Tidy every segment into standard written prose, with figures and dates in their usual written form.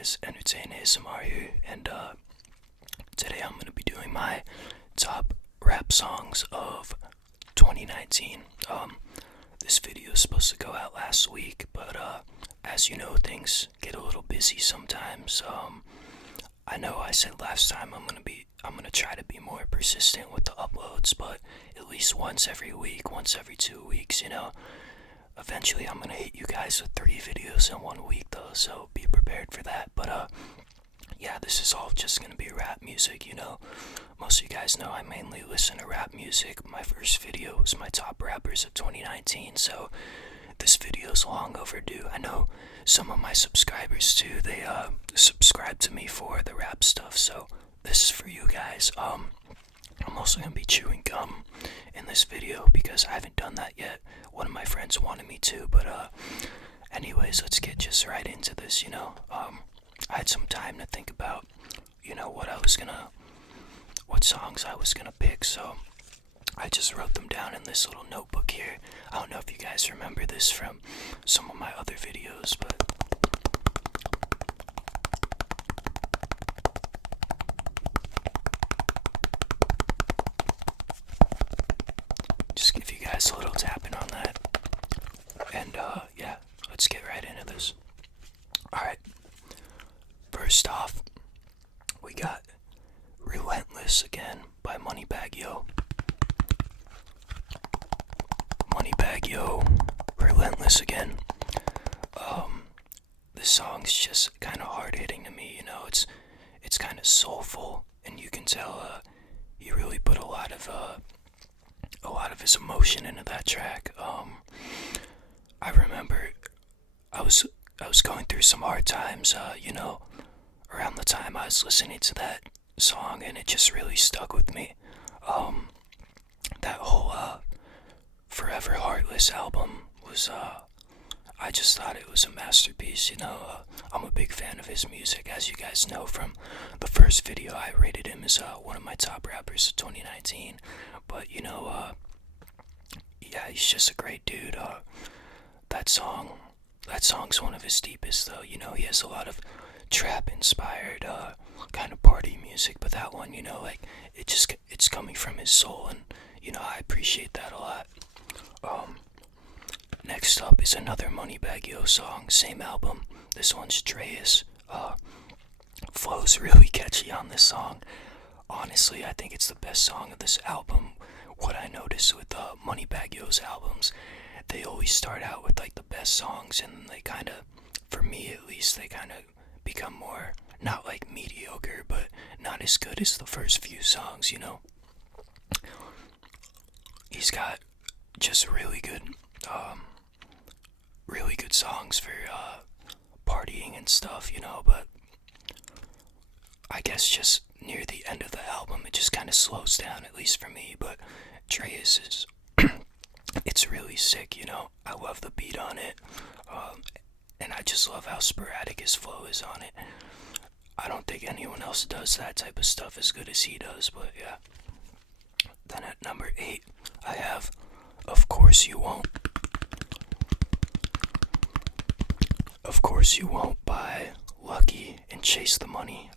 guys? Entertain ASMR here, and today I'm gonna be doing my top rap songs of 2019. This video is supposed to go out last week, but as you know, things get a little busy sometimes. I know I said last time I'm gonna try to be more persistent with the uploads, but at least once every week, once every 2 weeks, Eventually I'm gonna hit you guys with 3 videos in 1 week though, so be prepared for that. But yeah, this is all just gonna be rap music, Most of you guys know I mainly listen to rap music. My first video was my top rappers of 2019, so this video is long overdue. I know some of my subscribers too, they subscribe to me for the rap stuff, so this is for you guys. I'm also going to be chewing gum in this video because I haven't done that yet. One of my friends wanted me to, but anyways, let's get just right into this, I had some time to think about, what songs I was gonna pick, so I just wrote them down in this little notebook here. I don't know if you guys remember this from some of my other videos, but just give you guys a little tapping on that. And yeah, let's get right into this. Alright, first off, we got Relentless Again by Moneybag Joe. Moneybag Joe, Relentless Again. This song's just kind of hard hitting to me, it's kind of soulful, and you can tell he really put a lot of his emotion into that track. I remember I was going through some hard times, around the time I was listening to that song, and it just really stuck with me. That whole Forever Heartless album was, I just thought it was a masterpiece, I'm a big fan of his music, as you guys know from the first video. I rated him as one of my top rappers of 2019, but yeah, he's just a great dude. That song's one of his deepest though, he has a lot of trap inspired kind of party music, but that one, it's coming from his soul, and I appreciate that a lot. Next up is another Moneybag Yo song, same album. This one's Dreas. Flow's really catchy on this song. Honestly, I think it's the best song of this album. What I notice with Moneybag Yo's albums, they always start out with like the best songs, and then they kind of, for me at least, they kind of become more, not like mediocre, but not as good as the first few songs, He's got just really good songs for partying and stuff, but I guess just near the end of the album it just kind of slows down, at least for me. But Dreas is it's really sick, I love the beat on it, and I just love how sporadic his flow is on it. I don't think anyone else does that type of stuff as good as he does, but yeah. Then at number 8 I have Of Course You Won't. Of Course You Won't by Lucky and Chase the Money.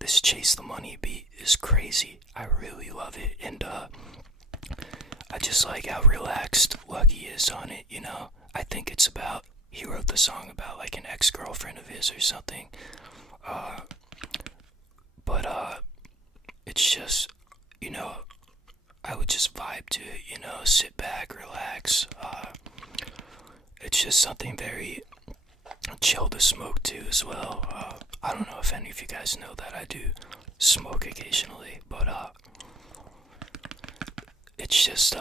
This Chase the Money beat is crazy. I really love it, and I just like how relaxed Lucky is on it, I think it's about, he wrote the song about like an ex-girlfriend of his or something. But it's just, I would just vibe to it, sit back, relax. It's just something very chill to smoke to as well. I don't know if any of you guys know that I do smoke occasionally, but it's just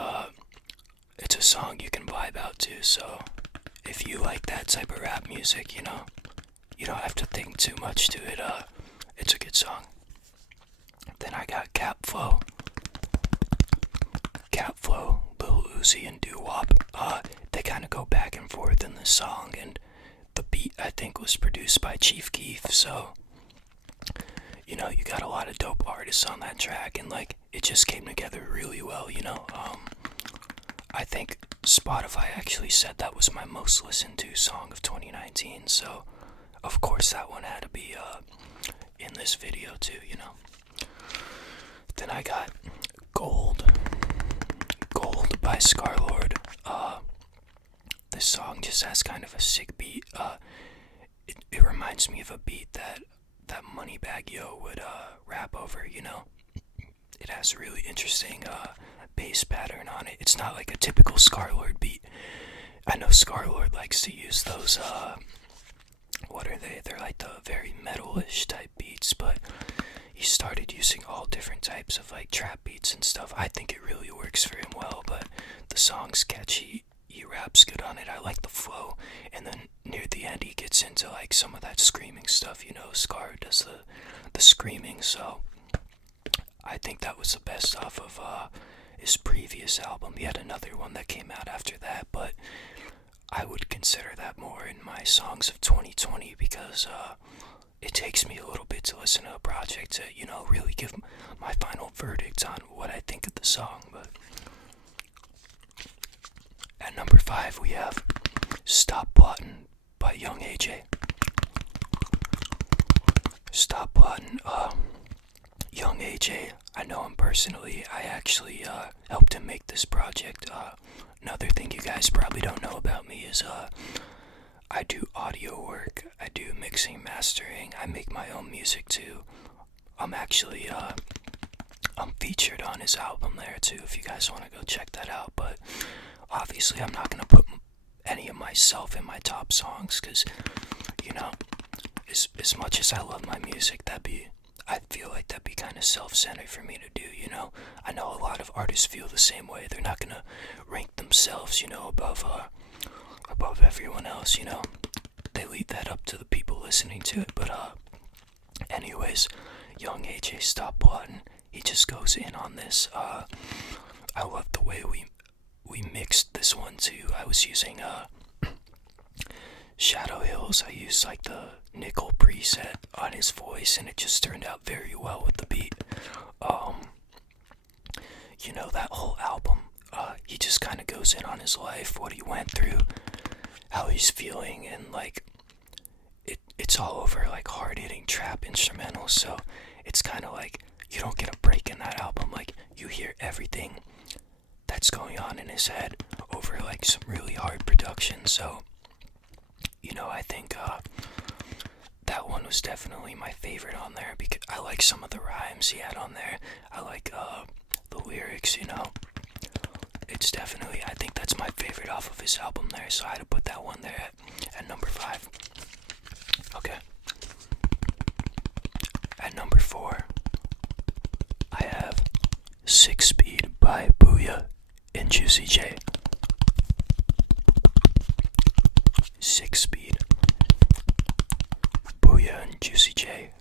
it's a song you can vibe out to. So if you like that type of rap music, you don't have to think too much to it. It's a good song. Then I got Cap Flow, Lil Uzi and Doo Wop. They kind of go back and forth in this song, and the beat I think was produced by Chief Keef, so you got a lot of dope artists on that track, and like it just came together really well. I think Spotify actually said that was my most listened to song of 2019, so of course that one had to be in this video too, you know. Then I got Gold by Scarlord. This song just has kind of a sick beat. It reminds me of a beat that Moneybag Joe would rap over, you know. It has a really interesting bass pattern on it. It's not like a typical Scarlord beat. I know Scarlord likes to use those, what are they? They're like the very metal-ish type beats, but he started using all different types of like trap beats and stuff. I think it really works for him well, but the song's catchy. He raps good on it. I like the flow, and then near the end he gets into like some of that screaming stuff, you know. Scar does the screaming, so I think that was the best off of his previous album. He had another one that came out after that, but I would consider that more in my songs of 2020 because it takes me a little bit to listen to a project to, you know, really give my final verdict on what I think of the song. But at number 5 we have Stop Plottin' by Young AJ. Stop Plottin', Young AJ, I know him personally. I actually helped him make this project. Another thing you guys probably don't know about me is I do audio work, I do mixing, mastering, I make my own music too. I'm actually I'm featured on his album there too, if you guys want to go check that out. But obviously I'm not going to put any of myself in my top songs because, you know, as much as I love my music, I feel like that'd be kind of self-centered for me to do, you know. I know a lot of artists feel the same way. They're not gonna rank themselves, you know, above everyone else, you know. They leave that up to the people listening to it. But anyways, Young AJ, Stop Plottin', he just goes in on this. I love the way we mixed this one too. I was using Shadow Hills. I used like the nickel preset on his voice, and it just turned out very well with the beat. You know, that whole album, he just kind of goes in on his life, what he went through, how he's feeling, and like it's all over like hard-hitting trap instrumentals. So it's kind of like you don't get a break in that album. Like you hear everything that's going on in his head over like some really hard production. So, you know, I think that one was definitely my favorite on there because I like some of the rhymes he had on there. I like the lyrics, you know. It's definitely, I think that's my favorite off of his album there, so I had to put that one there at number 5. Okay. At number 4, I have 6 Speed by Booyah and Juicy J. 6 Speed, Booyah and Juicy J.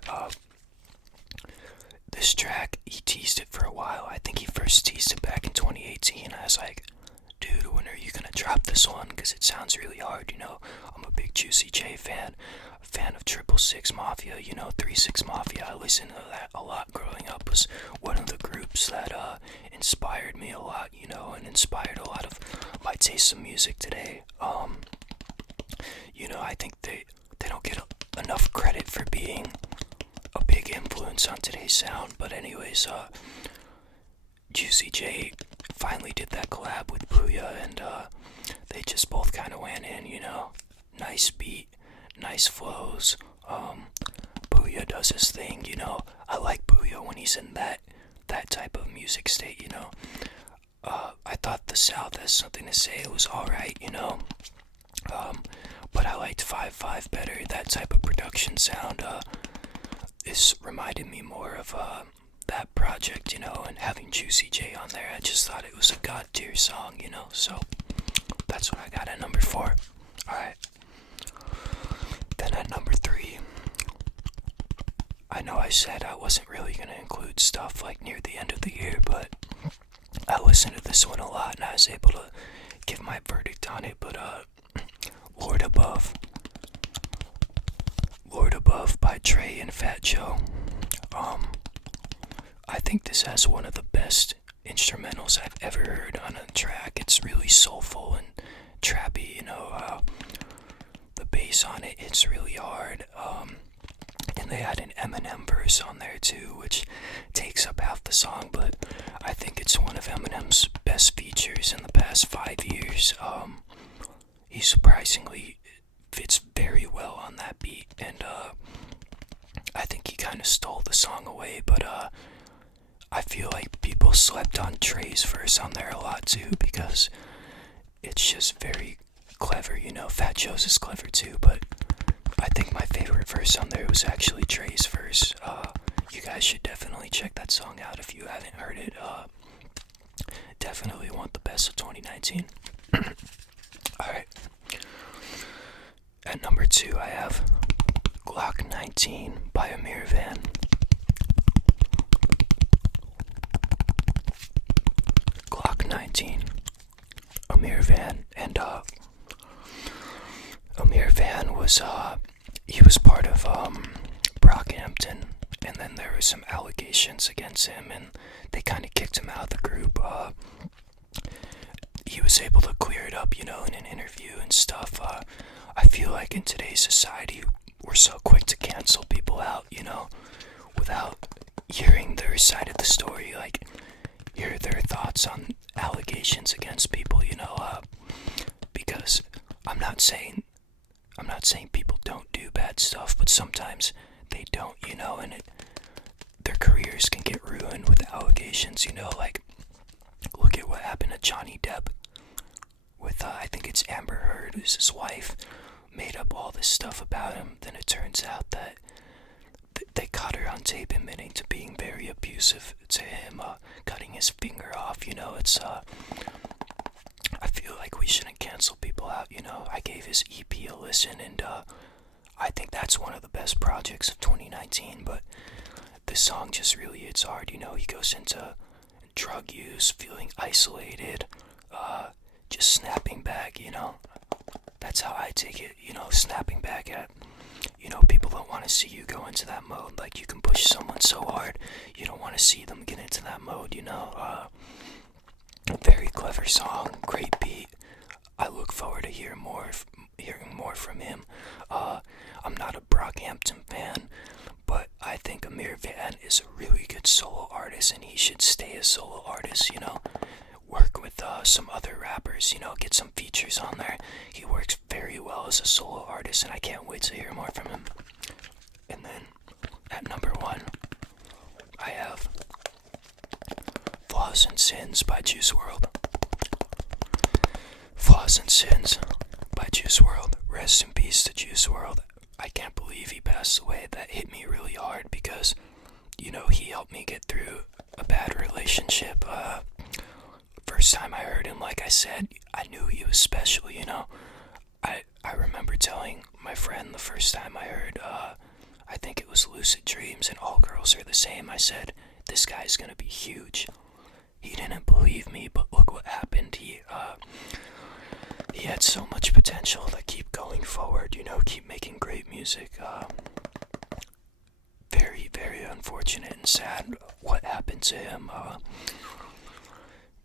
This track, he teased it for a while. I think he first teased it back in 2018. I was like, dude, when are you gonna drop this one? Because it sounds really hard, you know. I'm a big Juicy J fan, a fan of 666 Mafia, you know, 3-6 Mafia. I listened to that a lot growing up. Was one of the groups that inspired me a lot, you know, and inspired a lot of my taste of music today. You know, I think they don't get enough credit for being a big influence on today's sound. But anyways, Juicy J finally did that collab with Booyah, and they just both kind of went in, you know. Nice beat, nice flows. Booyah does his thing, you know. I like Booyah when he's in that type of music state, you know. I thought the South Has Something to Say it was alright, you know. But I liked 5-5 better. That type of production sound, this reminded me more of that project, you know, and having Juicy J on there, I just thought it was a god tier song, you know. So that's what I got at number 4. Alright. Then at number 3, I know I said I wasn't really going to include stuff like near the end of the year, but I listened to this one a lot and I was able to give my verdict on it. But Lord Above by Trey and Fat Joe. I think this has one of the best instrumentals I've ever heard on a track. It's really soulful and trappy, you know. The bass on it hits really hard. verse on there too, which takes up half the song, but I think it's one of Eminem's best features in the past 5 years. He surprisingly fits very well on that beat, and I think he kind of stole the song away, but I feel like people slept on Trey's verse on there a lot too, because it's just very clever, you know. Fat Joe's is clever too, but I think my favorite verse on there was actually Trey's verse. You guys should definitely check that song out if you haven't heard it. Definitely want the best of 2019. Alright. At number 2, I have Glock 19 by Amir Van. Glock 19, Amir Van, and Amir Van was he was part of Brockhampton, and then there were some allegations against him, and they kind of kicked him out of the group. He was able to clear it up, you know, in an interview and stuff. I feel like in today's society, we're so quick to cancel people out, you know, without hearing their side of the story, like hear their thoughts on allegations against people, you know, because I'm not saying people don't do bad stuff, but sometimes they don't, you know, and their careers can get ruined with allegations, you know, like look at what happened to Johnny Depp with, I think it's Amber Heard, who's his wife, made up all this stuff about him. Then it turns out that they caught her on tape admitting to being very abusive to him, cutting his finger off, you know. It's, I feel like we shouldn't cancel people out, you know. I gave his EP a listen, and I think that's one of the best projects of 2019, but this song just really hits hard, you know. He goes into drug use, feeling isolated, just snapping back, you know. That's how I take it, you know, snapping back at, you know, people don't want to see you go into that mode. Like, you can push someone so hard, you don't want to see them get into that mode, you know. Very clever song, great beat. I look forward to hearing more from him. I'm not a Brockhampton fan, but I think Amir Van is a really good solo artist, and he should stay a solo artist, you know. Work with some other rappers, you know, get some features on there. He works very well as a solo artist, and I can't wait to hear more from him. And then at number 1, I have Flaws and Sins by Juice WRLD. Flaws and Sins by Juice WRLD. Rest in peace to Juice WRLD. I can't believe he passed away. That hit me really hard because, you know, he helped me get through a bad relationship. First time I heard him, like I said, I knew he was special, you know. I remember telling my friend the first time I heard, I think it was Lucid Dreams and All Girls Are the Same, I said, this guy's gonna be huge. He didn't believe me, but look what happened. He had so much potential to keep going forward, you know, keep making great music. Very, very unfortunate and sad what happened to him.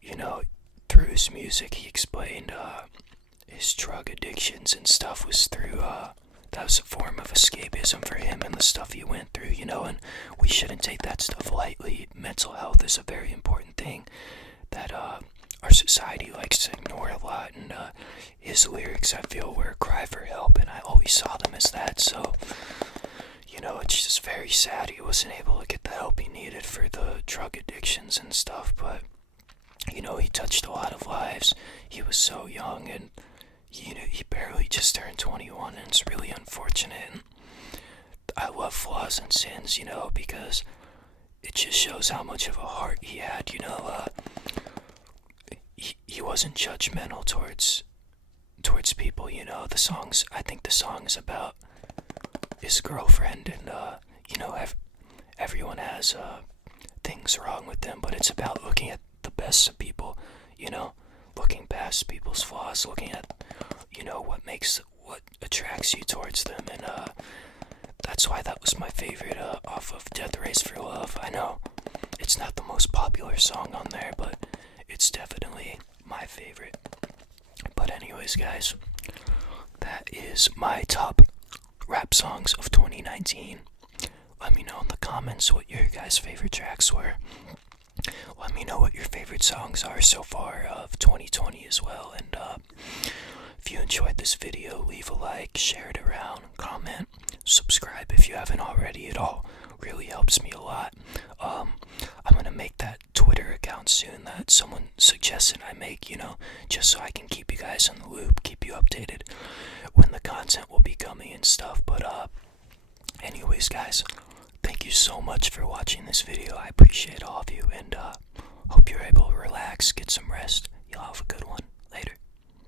You know, through his music, he explained his drug addictions and stuff was through, that was a form of escapism for him and the stuff he went through, you know, and we shouldn't take that stuff lightly. Mental health is a very important thing that our society likes to ignore a lot, and his lyrics, I feel, were a cry for help, and I always saw them as that. So, you know, it's just very sad he wasn't able to get the help he needed for the drug addictions and stuff, but you know, he touched a lot of lives. He was so young, and you know, he barely just turned 21, and it's really unfortunate. And I love Flaws and Sins, you know, because it just shows how much of a heart he had, you know. He wasn't judgmental towards people, you know. I think the song is about his girlfriend, and you know, everyone has things wrong with them, but it's about looking at the best of people, you know, looking past people's flaws, looking at, you know, what attracts you towards them, and that's why that was my favorite off of Death Race for Love. I know it's not the most popular song on there, but it's definitely my favorite. But anyways, guys, that is my top rap songs of 2019. let me know in the comments what your guys' favorite tracks were. Let me know what your favorite songs are so far of 2020 as well. And if you enjoyed this video, leave a like, share it around, comment, subscribe if you haven't already. It all really helps me a lot. I'm gonna make that Twitter account soon that someone suggested I make, just so I can keep you guys in the loop, keep you updated when the content will be coming and stuff. But anyways, guys, thank you so much for watching this video. I appreciate all of you, and hope you're able to relax, get some rest. Y'all have a good one. Later.